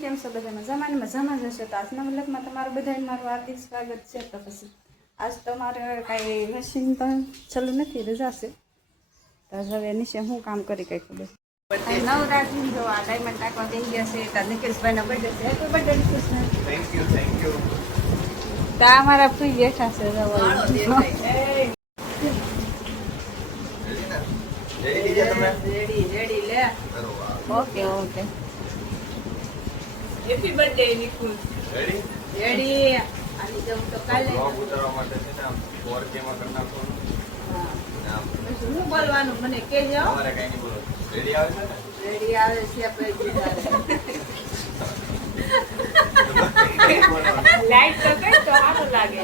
કેમ છો બધા મજામાં જશે તો આજના વ્લોગમાં તમારું બધાને મારું હાર્દિક સ્વાગત છે. તો પછી આજ તમારે કાંઈ મશીન પણ ચાલુ નથી, રજા છે. તો હવે નીચે હું કામ કરી કંઈ ખબર નવરાત્રી જો આ ડાયમંડ ટાંકવા દઈ ગયા છે. તો નિકેશભાઈનો બર્થડે છે. Happy birthday Nikeshbhai. Thank you. તો અમારા ફૂઈ બેઠા છે. રેડી લે. Okay happy birthday Nikul. Ready આની જવું તો કાલે વ્લોગ ઉતારવા માટે છે ને આમ 4K માં કરી નાખો. હા શું બોલવાનું મને કહેજો. તમારે કઈ નહીં બોલો. રેડી આવે છે ને? રેડી આવે છે આપણે લાઈટ તો કઈ તો સારું લાગે.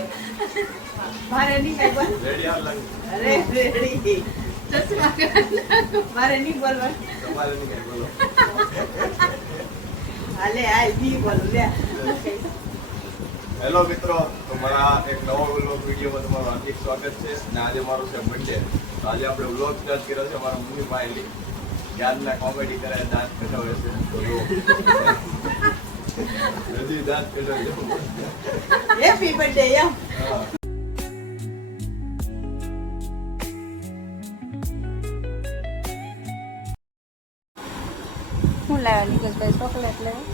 મારે નહીં કઈ બોલ. રેડી આવે લાગે. અરે રેડી ચશ્મા મારે નહીં બોલવા. તમારે નહીં કઈ બોલો. હાલે હાલ બી બોલ લે. હેલો મિત્રો, તો મારા એક નવો વ્લોગ વિડીયોમાં તમારું હાર્દિક સ્વાગત છે. અને આજે મારું છે બર્થડે. તો આજે આપણે વ્લોગ સ્ટાર્ટ કર્યો છે મારા મમ્મી પાસેથી. યાદના કોમેડી કરે, દાંત કઢાવે છે. તો જો હજી દાંત કઢાવે છે. હેપી બર્થડે એમ. હા. હું લાવ્યા નિકેશભાઈ ચોકલેટ લેવા.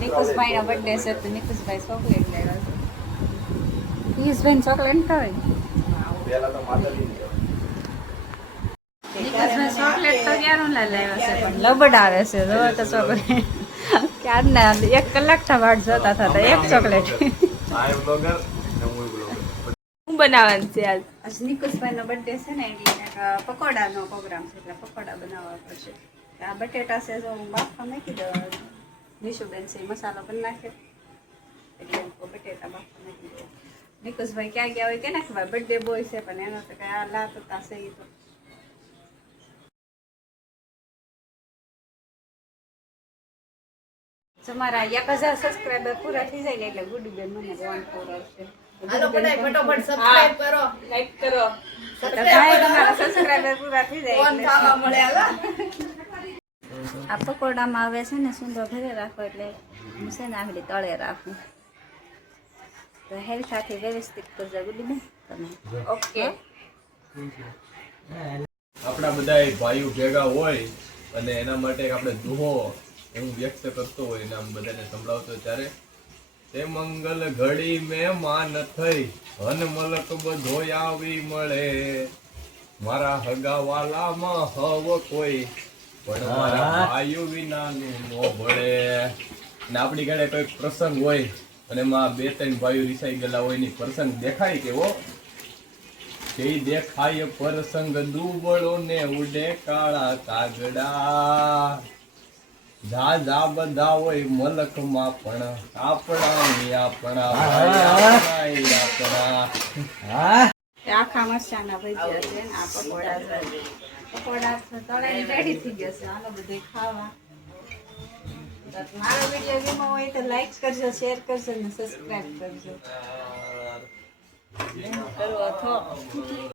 નિકુશભાઈનો બર્થડે છે તો નિકુશભાઈ ચોકલેટ લેવા છે. નિકુશભાઈ ચોકલેટ ખાવે. પહેલા તો માતાજીને નિકુશભાઈ ચોકલેટ તો ક્યારનું લાવ્યા છે પણ લબડ આવે છે. જો તો ચોકલેટ ક્યારના 1 કલાકના વાટ જોતા હતા. એક ચોકલેટ આ બ્લોગર ને હું બ્લોગર. શું બનાવવાનું છે આજ? આજ નિકુશભાઈનો બર્થડે છે ને એટલે પકોડાનો પ્રોગ્રામ છે. એટલે પકોડા બનાવવા પડશે. આ બટેટા છે જો હું બાફવા મૂકી દેવા. નિશુબેન છે મસાલો પણ નાખ્યો એટલે બટેટા બાફવા મૂકી દેવા. નિકુશભાઈ ક્યાં ગયા હોય કે ના ખબર. બર્થડે બોય છે પણ એનો તો કઈ આ લાત હતા છે. એ તો તમારા 1000 સબસ્ક્રાઇબર પૂરા થઈ જાય ને એટલે ગુડીબેન મને 1 આવશે. હાલો બધાય ફટાફટ સબસ્ક્રાઇબ કરો, લાઈક કરો. તમારા સબસ્ક્રાઇબર પૂરા થઈ જાય ફોન ખાવા મળે. હાલો આ પકોડામાં આવે છે ને સુંદર ઘરે રાખો એટલે હું છે ને આગળ તળે રાખું તો હેલ્થ સાથે વ્યવસ્થિત કરજો ગુડીબેન તમે. ઓકે આપણા બધા ભાઈઓ ભેગા હોય અને એના માટે આપણે દુહો એવું વ્યક્ત કરતો હોય ને આમ બધાને સંભળાવતો ત્યારે તે મંગલ ઘડી મહેમાન થઈ હન મલક બધો આવી મળે મારા હગાવાલામાં હવ કોઈ પણ મારા ભાઈઓ વિનાનું નો ભળે. ને આપણી ઘરે કોઈ પ્રસંગ હોય અને એમાં 2-3 ભાઈઓ રિસાઈ ગયેલા હોય ની પ્રસંગ દેખાય કેવો તે દેખાય પ્રસંગ દુબળો ને ઉડે કાળા કાગડા જા જા બધા હોય મલકમાં પણ આપણા આખા મરચાના ભજીયા છે ને આ પકોડા તળાઈ રેડી થઈ ગયા છે. હાલો બધું ખાવા. મારો વિડીયો ગમ્યો હોય તો લાઈક કરજો, શેર કરજો ને સબસ્ક્રાઇબ કરજો.